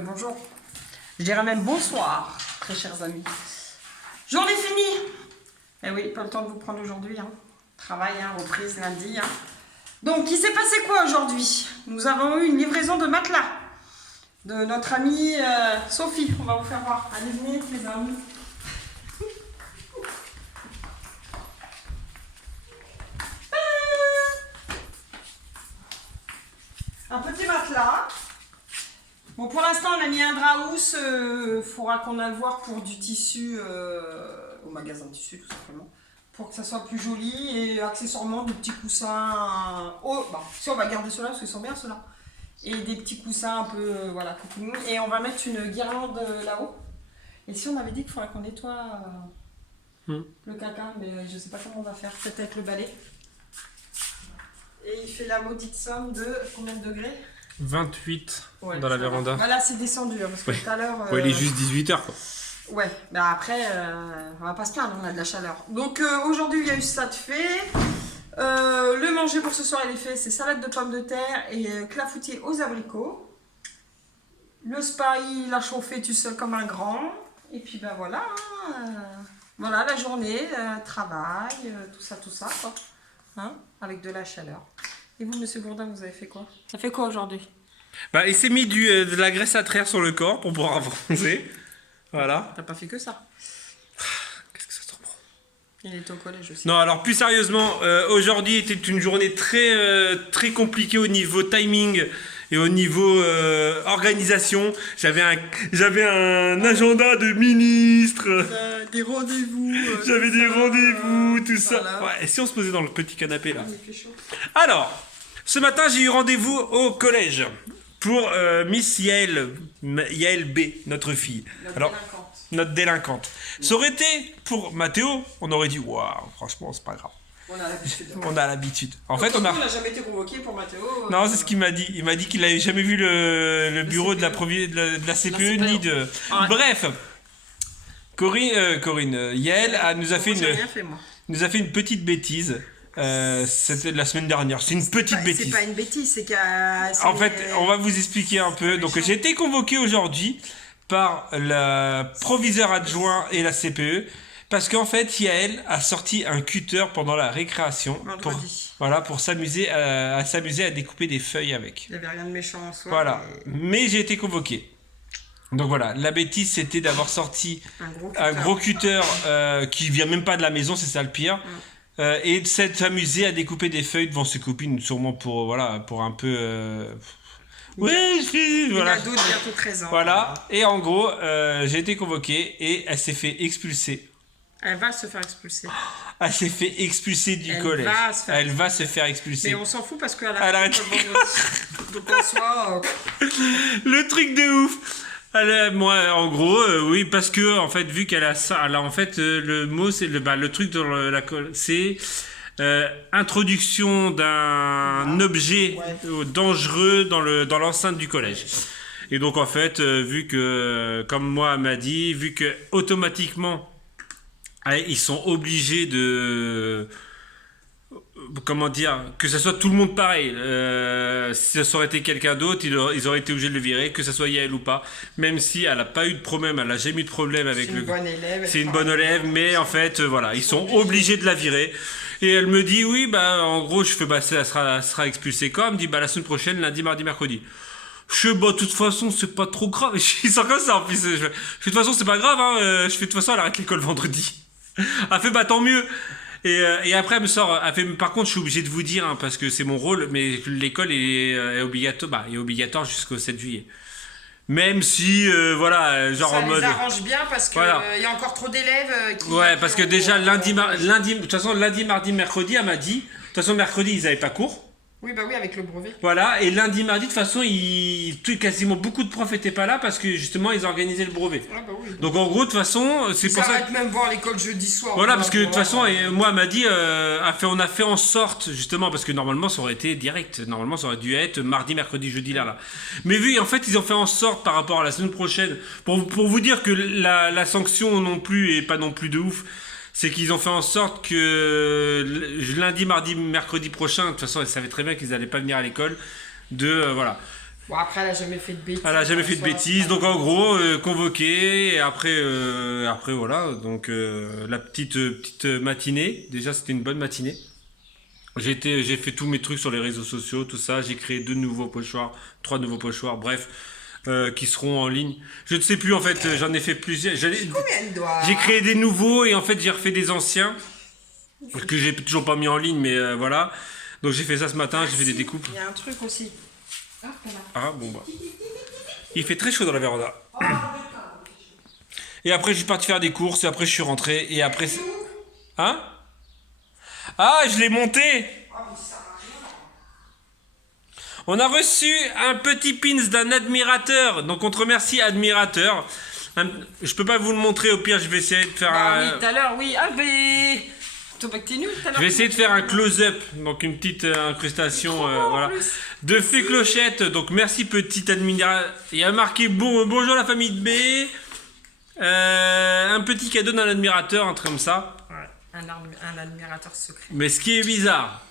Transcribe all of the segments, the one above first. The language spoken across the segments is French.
bonjour. Je dirais même bonsoir, très chers amis. Journée finie. Eh oui, pas le temps de vous prendre aujourd'hui. Hein. Travail, hein, reprise lundi. Hein. Donc, il s'est passé quoi aujourd'hui? Nous avons eu une livraison de matelas de notre amie Sophie. On va vous faire voir. Allez, venez, les amis. Un petit matelas. Bon, pour l'instant, on a mis un drap housse. Faudra qu'on aille voir pour du tissu au magasin de tissu, tout simplement. Pour que ça soit plus joli et accessoirement des petits coussins. Oh, bah, si on va garder ceux-là parce qu'ils sont bien ceux-là. Et des petits coussins un peu, voilà, cocooning. Et on va mettre une guirlande là-haut. Et si on avait dit qu'il faudrait qu'on nettoie le caca, mais je sais pas comment on va faire. Peut-être avec le balai. Et il fait la maudite somme de combien de degrés? 28 ouais, dans la véranda. Voilà, c'est descendu, hein, parce que tout à l'heure... Ouais, il est juste 18h quoi. Ouais, bah après, on va pas se plaindre, on a de la chaleur. Donc aujourd'hui, il y a eu ça de fait. Le manger pour ce soir, il est fait, c'est salade de pommes de terre et clafoutis aux abricots. Le spa, il a chauffé tout seul comme un grand. Et puis ben voilà, voilà la journée, travail, tout ça, quoi. Hein, avec de la chaleur. Et vous, monsieur Bourdin, vous avez fait quoi? Ça fait quoi aujourd'hui? Bah, il s'est mis de la graisse à traire sur le corps pour pouvoir bronzer. Voilà. T'as pas fait que ça? Qu'est-ce que ça te reprend? Il était au collège aussi. Non, alors plus sérieusement, aujourd'hui était une journée très compliquée au niveau timing et au niveau organisation. J'avais un agenda de ministre. Des rendez-vous. J'avais des rendez-vous, tout ça. Voilà. Ouais, et si on se posait dans le petit canapé là? Il fait chaud. Alors, ce matin j'ai eu rendez-vous au collège pour Miss Yael B, notre fille. Notre délinquante. Ça aurait été pour Mathéo, on aurait dit waouh, franchement c'est pas grave. On a l'habitude. On a l'habitude. En Donc, fait, on a. n'a jamais été convoqué pour Mathéo. Non, c'est ce qu'il m'a dit. Il m'a dit qu'il n'avait jamais vu le bureau de la CPE ni de. Ah ouais. Bref, Corinne, Yael nous a fait nous a fait une petite bêtise. C'était la semaine dernière. C'est une petite bêtise. C'est pas une bêtise, c'est En fait, on va vous expliquer un peu. Donc, j'ai été convoqué aujourd'hui par la proviseur adjoint et la CPE parce qu'en fait, Yael a sorti un cutter pendant la récréation pour s'amuser à découper des feuilles avec. Il n'y avait rien de méchant en soi. Voilà. Mais j'ai été convoqué. Donc voilà, la bêtise c'était d'avoir sorti un gros cutter qui vient même pas de la maison, c'est ça le pire. Et de s'amuser à découper des feuilles devant ses copines, sûrement pour un peu. Ouais, voilà. Il a d'autres bientôt 13 ans. Voilà. Et en gros, j'ai été convoqué et elle s'est fait expulser. Elle va se faire expulser. Elle s'est fait expulser du collège. Elle va se faire expulser. Mais on s'en fout parce qu'elle a arrête. Donc en soi. Le truc de ouf. Moi, en gros, oui, parce que en fait, vu qu'elle a ça, elle a en fait le mot, c'est le truc dans c'est introduction d'un objet dangereux dans l'enceinte du collège. Et donc en fait, vu que, comme moi m'a dit, vu que automatiquement ils sont obligés de comment dire, que ça soit tout le monde pareil. Si ça aurait été quelqu'un d'autre, ils auraient été obligés de le virer, que ça soit Yael ou pas. Même si elle n'a pas eu de problème, elle n'a jamais eu de problème avec le. C'est une bonne élève, mais en fait, voilà, ils sont obligés de la virer. Et elle me dit, oui, bah, en gros, je fais, bah, elle sera expulsée quand? Elle me dit, bah, la semaine prochaine, lundi, mardi, mercredi. Je fais, bah, de toute façon, c'est pas trop grave. Je sens comme ça, en plus. Je fais, de toute façon, c'est pas grave, hein. Je fais, de toute façon, elle arrête l'école vendredi. Elle fait, bah, tant mieux. Et après, elle me sort. Elle fait, par contre, je suis obligé de vous dire, hein, parce que c'est mon rôle, mais l'école est obligatoire, est obligatoire jusqu'au 7 juillet. Même si, voilà, genre ça en mode. Ça arrange bien parce qu'il y a encore trop d'élèves qui. Ouais, parce que déjà, lundi, de toute façon, lundi, mardi, mercredi, elle m'a dit. De toute façon, mercredi, ils n'avaient pas cours. Oui, bah oui, avec le brevet. Voilà, et lundi, mardi, de toute façon, quasiment beaucoup de profs n'étaient pas là parce que justement, ils organisaient le brevet. Ah bah oui. Donc en gros, de toute façon, c'est pour ça. Ils même voir l'école jeudi soir. Voilà, parce que de toute façon, moi, elle m'a dit, on a fait en sorte, justement, parce que normalement, ça aurait été direct. Normalement, ça aurait dû être mardi, mercredi, jeudi, là. Mais vu, en fait, ils ont fait en sorte par rapport à la semaine prochaine, pour vous dire que la sanction non plus est pas non plus de ouf. C'est qu'ils ont fait en sorte que lundi, mardi, mercredi prochain, de toute façon, ils savaient très bien qu'ils n'allaient pas venir à l'école, voilà. Bon, après, elle a jamais fait de bêtises. Elle a jamais fait de bêtises, donc en gros, convoqué, et après voilà, donc la petite matinée, déjà c'était une bonne matinée. J'ai fait tous mes trucs sur les réseaux sociaux, tout ça, j'ai créé 3 nouveaux pochoirs, bref, qui seront en ligne. Je ne sais plus en fait, j'en ai fait plusieurs. Combien de doigts? J'ai créé des nouveaux et en fait j'ai refait des anciens, que j'ai toujours pas mis en ligne, mais voilà. Donc j'ai fait ça ce matin, j'ai fait des découpes. Il y a un truc aussi. Ah bon bah. Il fait très chaud dans la véranda. Et après je suis parti faire des courses et après je suis rentré et après... Hein? Ah, je l'ai monté! On a reçu un petit pins d'un admirateur. Donc on te remercie admirateur. Je peux pas vous le montrer, au pire je vais essayer de faire Oui, tout à l'heure, oui. Ah, mais... Toi, que t'es nul tout à l'heure. Je vais essayer de faire un close-up, donc une petite incrustation, voilà. De fées clochettes, donc merci petit admirateur. Il y a marqué bonjour la famille de B. Un petit cadeau d'un admirateur, un truc comme ça. Ouais, un admirateur secret. Mais ce qui est bizarre,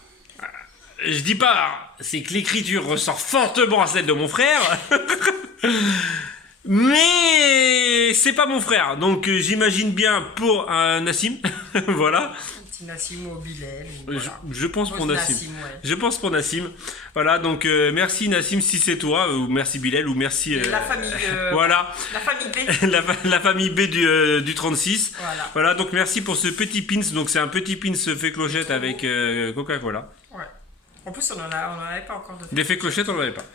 je dis pas, c'est que l'écriture ressort fortement à celle de mon frère. Mais c'est pas mon frère, donc j'imagine bien pour un Nassim, voilà. Nassim ou Bilal. Voilà. Je pense pour Nassim. Ouais. Je pense pour Nassim. Voilà, donc merci Nassim si c'est toi, ou merci Bilal, ou merci... la famille... voilà. La famille B. la famille B du 36. Voilà, donc merci pour ce petit pins. Donc c'est un petit pins fait clochette avec Coca-Cola. Ouais. En plus, on en avait pas encore de fait. Des fait clochettes, on n'en avait pas.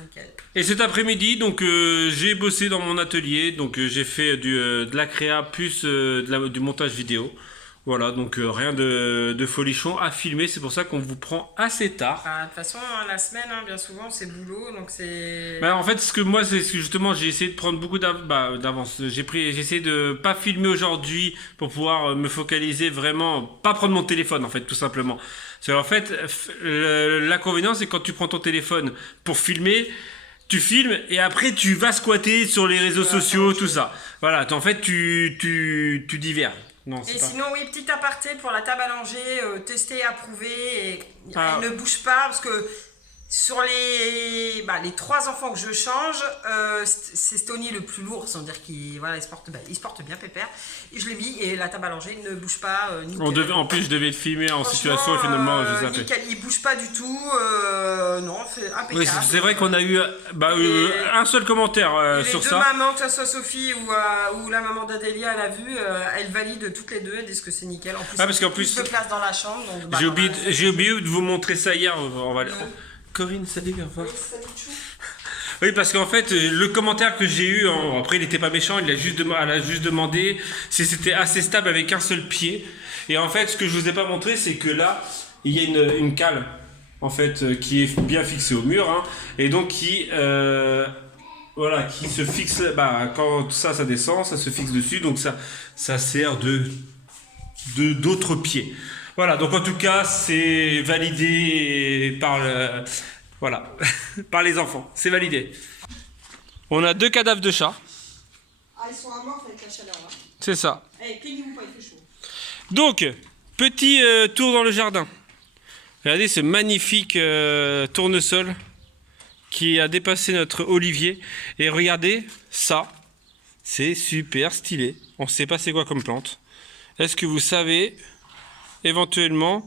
Nickel. Et cet après-midi, donc j'ai bossé dans mon atelier, donc j'ai fait de la créa plus du montage vidéo. Voilà, donc rien de folichon à filmer, c'est pour ça qu'on vous prend assez tard. De toute façon, la semaine, bien souvent, c'est boulot, donc c'est... En fait, ce que moi, c'est que justement, j'ai essayé de prendre beaucoup d'avance. J'ai essayé de pas filmer aujourd'hui pour pouvoir me focaliser vraiment, pas prendre mon téléphone, en fait, tout simplement. C'est en fait, l'inconvénient, c'est quand tu prends ton téléphone pour filmer, tu filmes et après tu vas squatter sur les réseaux sociaux, tout ça. Voilà, en fait, tu divers. Non, et sinon, oui, petit aparté pour la table à langer, tester, approuver, et elle ne bouge pas parce que sur les 3 enfants que je change, c'est Stony le plus lourd, sans dire qu'il il se porte bien pépère. Et je l'ai mis et la table à langer ne bouge pas. En plus, je devais le filmer en situation et finalement, je zappais. Nickel, il bouge pas du tout. Non, c'est impeccable. Oui, c'est vrai qu'on a eu un seul commentaire sur ça. Les deux mamans, que ce soit Sophie ou la maman d'Adélia, elle a vu, elle valide toutes les deux, elles disent que c'est nickel. En plus, parce qu'en plus, de place dans la chambre. Donc, j'ai oublié de vous montrer ça hier. On va Corinne, salut, au revoir. Oui, parce qu'en fait, le commentaire que j'ai eu, après il n'était pas méchant, elle a juste demandé si c'était assez stable avec un seul pied. Et en fait, ce que je vous ai pas montré, c'est que là, il y a une cale, en fait, qui est bien fixée au mur, hein, et donc qui se fixe, quand ça descend, ça se fixe dessus, donc ça sert d'autres pieds. Voilà, donc en tout cas, c'est validé par par les enfants. C'est validé. On a 2 cadavres de chats. Ah, ils sont amorphes avec la chaleur là. C'est ça. Plaignez-vous pas, il fait chaud. Donc, petit tour dans le jardin. Regardez ce magnifique tournesol qui a dépassé notre olivier. Et regardez ça. C'est super stylé. On ne sait pas c'est quoi comme plante. Est-ce que vous savez... éventuellement,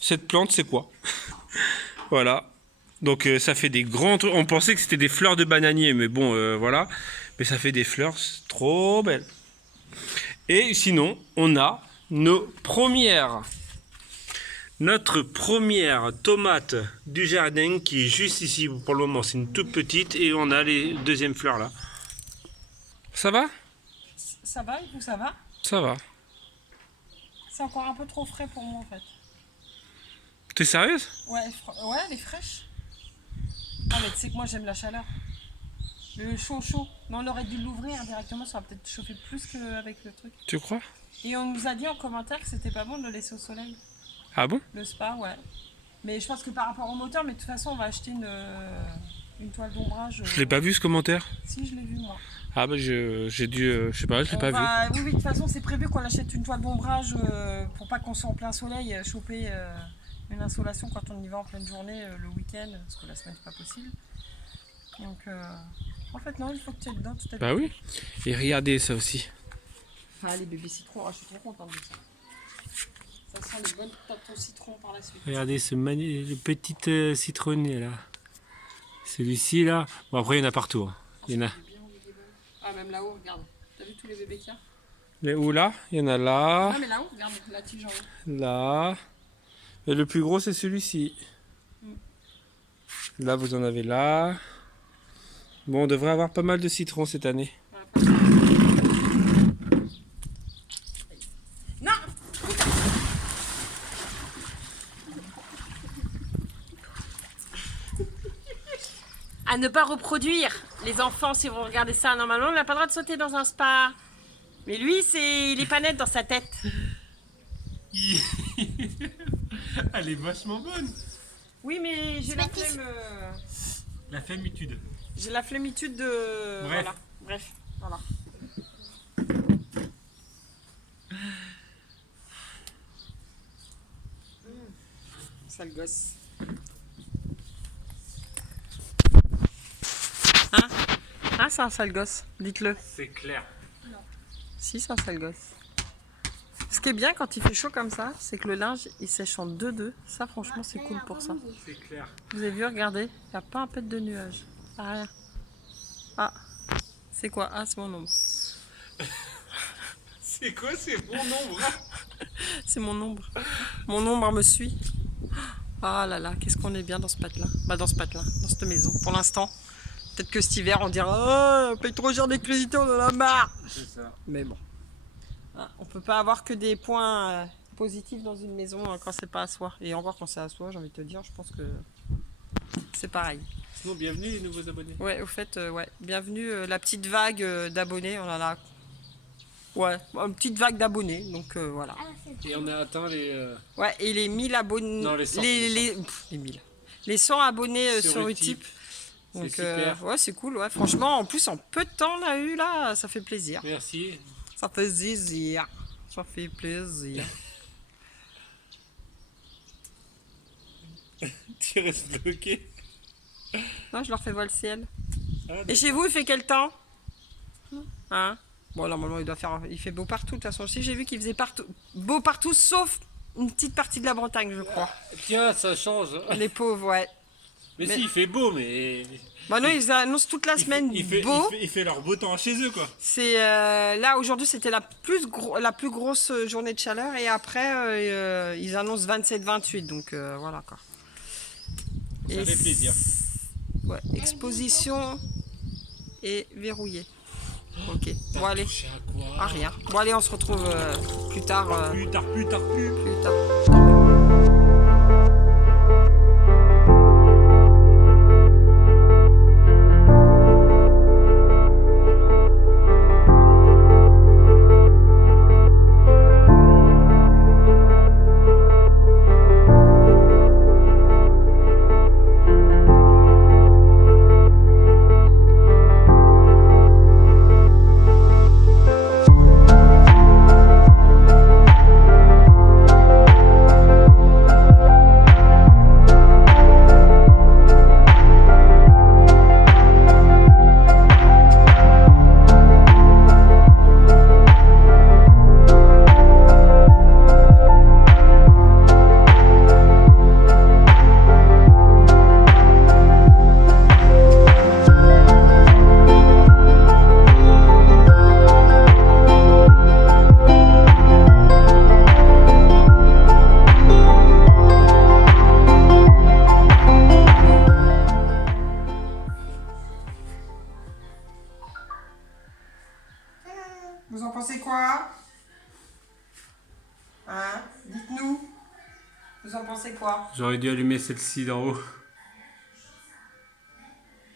cette plante, c'est quoi? Voilà. Donc, ça fait des grands trucs. On pensait que c'était des fleurs de bananier, mais bon, voilà. Mais ça fait des fleurs trop belles. Et sinon, on a notre première tomate du jardin qui est juste ici. Pour le moment, c'est une toute petite. Et on a les deuxièmes fleurs là. Ça va? Ça va, et vous, ça va? Ça va. C'est encore un peu trop frais pour moi en fait. T'es sérieuse? Ouais, elle est fraîche. Ah mais tu sais que moi j'aime la chaleur. Le chaud. Mais on aurait dû l'ouvrir directement, ça va peut-être chauffer plus qu'avec le truc. Tu crois? Et on nous a dit en commentaire que c'était pas bon de le laisser au soleil. Ah bon? Le spa, ouais. Mais je pense que par rapport au moteur, mais de toute façon on va acheter une toile d'ombrage. Je l'ai pas vu ce commentaire. Si, je l'ai vu moi. Ah bah j'ai dû, je sais pas, je l'ai pas vu. Oui, de toute façon c'est prévu qu'on achète une toile d'ombrage pour pas qu'on soit en plein soleil, choper une insolation quand on y va en pleine journée le week-end, parce que la semaine c'est pas possible. Donc, en fait, non, il faut que tu aies dedans tout à Bah oui. Et regardez ça aussi. Ah, les bébés citrons, je suis trop contente de ça. Ça sent les bonnes pâtes au citron par la suite. Regardez le petit citronnier là. Celui-ci là. Bon après il y en a partout. Hein. Il y en a. Ah, même là-haut, regarde. T'as vu tous les bébés qu'il y a? Mais où là? Il y en a là. Ah, mais là-haut, regarde, la tige en haut. Là. Et le plus gros c'est celui-ci. Là vous en avez là. Bon on devrait avoir pas mal de citrons cette année. Non! À ne pas reproduire. Les enfants, si vous regardez ça, normalement, on n'a pas le droit de sauter dans un spa. Mais lui, il est pas net dans sa tête. Elle est vachement bonne. Oui, mais j'ai la flemme. La flémitude. J'ai la flémitude de. Bref. Voilà. Bref, voilà. Sale gosse. Hein? Ah, c'est un sale gosse, dites-le. C'est clair. Si, c'est un sale gosse. Ce qui est bien quand il fait chaud comme ça, c'est que le linge il sèche en 2-2. Ça, franchement, c'est cool pour ça. C'est clair. Vous avez vu, regardez, il n'y a pas un pet de nuage. Ah, rien. Ah, c'est quoi? Ah, c'est mon ombre. C'est quoi? C'est mon ombre. C'est mon ombre. Mon ombre me suit. Ah là là, qu'est-ce qu'on est bien dans ce patelin. Bah, dans ce patelin, dans cette maison, pour l'instant. Peut-être que cet hiver, on dira oh, on paye trop cher d'électricité, on en a marre. C'est ça. Mais bon. Ah, on peut pas avoir que des points positifs dans une maison quand c'est pas à soi. Et encore quand c'est à soi, j'ai envie de te dire, je pense que c'est pareil. Sinon, bienvenue les nouveaux abonnés. Ouais, au fait, ouais. Bienvenue, la petite vague d'abonnés. On en a. Ouais, une petite vague d'abonnés. Donc voilà. Et on a atteint les. Ouais, et les 1000 abonnés. Non, les 100. Les 1000. Les 100 abonnés sur Utip. Utip. C'est Donc, super. ouais, c'est cool. Ouais. Franchement, en plus, en peu de temps, on a eu là, ça fait plaisir. Merci. Ça fait plaisir. Ça fait plaisir. Tu restes bloqué. Non, je leur fais voir le ciel. Ah, Et chez vous, il fait quel temps? Hein? Bon, normalement, il fait beau partout. De toute façon, aussi, j'ai vu qu'il faisait beau partout, sauf une petite partie de la Bretagne, je crois. Tiens, ça change. Les pauvres, ouais. Mais si, il fait beau, mais. Bah non, ils annoncent toute la semaine beau. Il fait leur beau temps chez eux, quoi. C'est là aujourd'hui, c'était la plus grosse journée de chaleur et après ils annoncent 27-28, donc voilà quoi. Ça fait plaisir. Ouais, exposition et verrouillé. Ok. Bon allez. Touché à quoi? Ah rien. Bon allez, on se retrouve plus tard. Plus tard. Plus tard. Vous en pensez quoi? Hein? Dites-nous. Vous en pensez quoi? J'aurais dû allumer celle-ci d'en haut.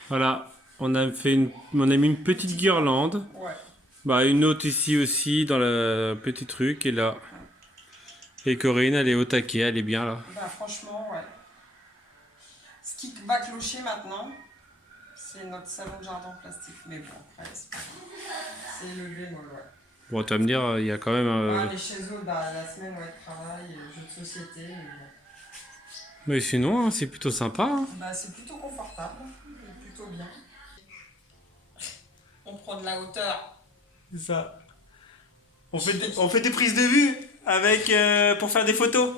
Voilà, on a mis une petite guirlande. Ouais. Bah une autre ici aussi dans le petit truc et là. Et Corinne, elle est au taquet, elle est bien là. Bah franchement, ouais. Ce qui va clocher maintenant, c'est notre salon de jardin en plastique. Mais bon, après, c'est le bémol, ouais. Bon, tu vas me dire, il y a quand même. Les chaises hauts, bah, la semaine, ouais, de travail, jeux de société. Mais bon. Mais sinon, hein, c'est plutôt sympa. Hein. Bah, c'est plutôt confortable, plutôt bien. prendre la hauteur. C'est ça. On fait des prises de vue avec, pour faire des photos.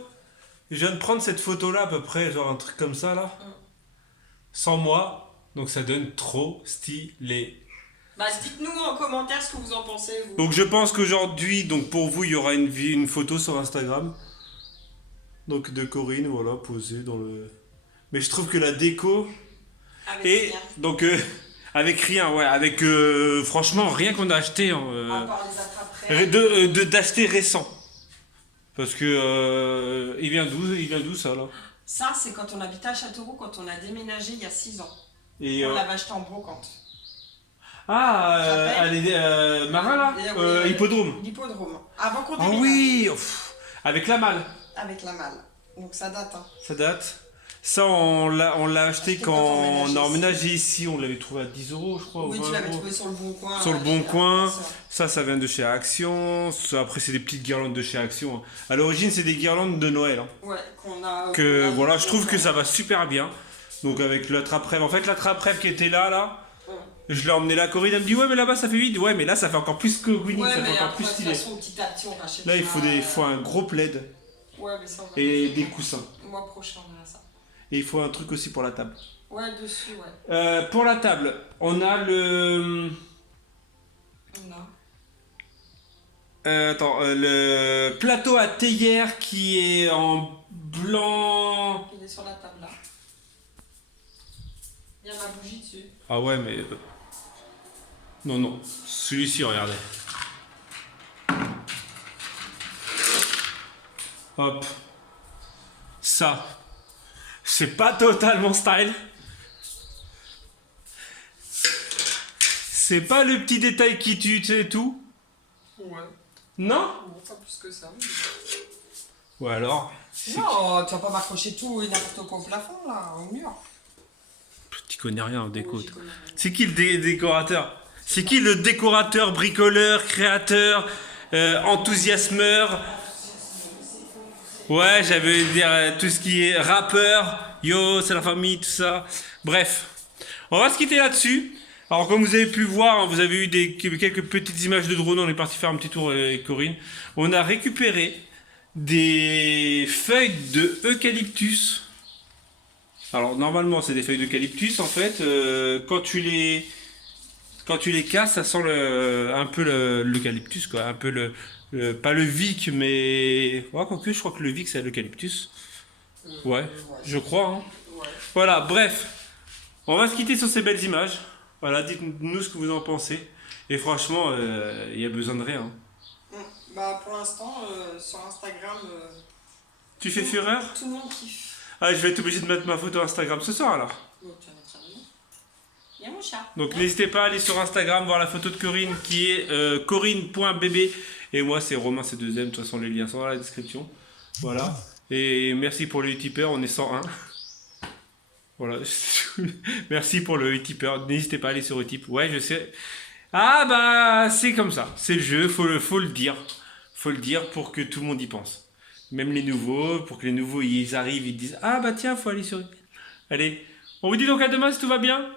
Je viens de prendre cette photo-là à peu près, genre un truc comme ça là. Sans moi. Donc ça donne trop stylé. Bah, dites-nous en commentaire ce que vous en pensez, vous. Donc je pense qu'aujourd'hui, donc pour vous, il y aura une photo sur Instagram. Donc de Corinne, voilà, posée dans le... Mais je trouve que la déco... Avec Et rien. donc avec rien, ouais, avec franchement rien qu'on a acheté. À part les attrape-rêves. D'acheter récent. Parce que il vient d'où ça là? Ça, c'est quand on habitait à Châteauroux, quand on a déménagé il y a 6 ans. Et, On l'avait acheté en brocante. Marin là, hippodrome. L'hippodrome. Avant qu'on Ah déménage. oui, pff, avec la malle. Avec la malle. Donc ça date. Hein. Ça date. Ça on l'a acheté quand on a emménagé ici. On l'avait trouvé à 10 € je crois. Oui, ou 20 tu l'avais €. trouvé sur le Bon Coin. Sur le ouais, Bon chez Coin. la personne. Ça vient de chez Action. Ça, après c'est des petites guirlandes de chez Action. Hein. À l'origine c'est des guirlandes de Noël. Hein. Ouais, qu'on a. Que qu'on a- voilà, je trouve que ça va super bien. Donc avec l'attrape-rêve. En fait l'attrape-rêve qui était là. Je l'ai emmené là, Corinne, elle me dit ouais mais là-bas ça fait 8, ouais mais là ça fait encore plus que Winnie, Ouais, ça fait mais encore après, plus de toute stylé. façon, petit à petit, on rachète. Là il faut un gros plaid Ouais, mais ça, on va et faire. des coussins. Le mois prochain, on a ça. Et il faut un truc aussi pour la table. Ouais, dessus, ouais. Pour la table, on a le... On a. le plateau à théière qui est en blanc... Il est sur la table là. Il y a ma bougie dessus. Ah ouais mais... Non, celui-ci regardez. Hop. Ça. C'est pas totalement style. C'est pas le petit détail qui tue, tu sais, tout. Ouais. Non? Bon, pas plus que ça. Ou alors... Non, tu vas pas m'accrocher tout et n'importe quoi au plafond là, au mur. Tu connais rien en déco. Oui, j'y connais rien. C'est qui le décorateur? C'est qui le décorateur, bricoleur, créateur, enthousiasmeur? Ouais, j'avais dire tout ce qui est rappeur, yo, c'est la famille, tout ça. Bref, on va se quitter là-dessus. Alors comme vous avez pu voir, hein, vous avez eu quelques petites images de drone, on est parti faire un petit tour avec Corinne. On a récupéré des feuilles de eucalyptus. Alors normalement c'est des feuilles d'eucalyptus en fait, quand tu les casses ça sent un peu l'eucalyptus quoi, un peu pas le Vic mais... Ouais, quoique je crois que le Vic c'est l'eucalyptus. Ouais, je crois. Hein. Ouais. Voilà, bref, on va se quitter sur ces belles images. Voilà, dites-nous ce que vous en pensez. Et franchement, il y a besoin de rien. Bah pour l'instant, sur Instagram, Tu fais fureur? tout le monde kiffe. Ah, je vais être obligé de mettre ma photo Instagram ce soir alors. Donc tu vas mettre un nom. Il y a mon chat. Donc n'hésitez pas à aller sur Instagram voir la photo de Corinne qui est corinne.bb et moi c'est Romain c'est deuxième, de toute façon les liens sont dans la description. Voilà. Et merci pour le Utipeur, on est 101. Voilà. Merci pour le Utipeur, n'hésitez pas à aller sur Utip. Ouais je sais. Ah bah c'est comme ça, c'est le jeu, faut le dire. Faut le dire pour que tout le monde y pense. Même les nouveaux, pour que les nouveaux ils arrivent, ils disent ah bah tiens faut aller sur Utip. Allez, on vous dit donc à demain si tout va bien.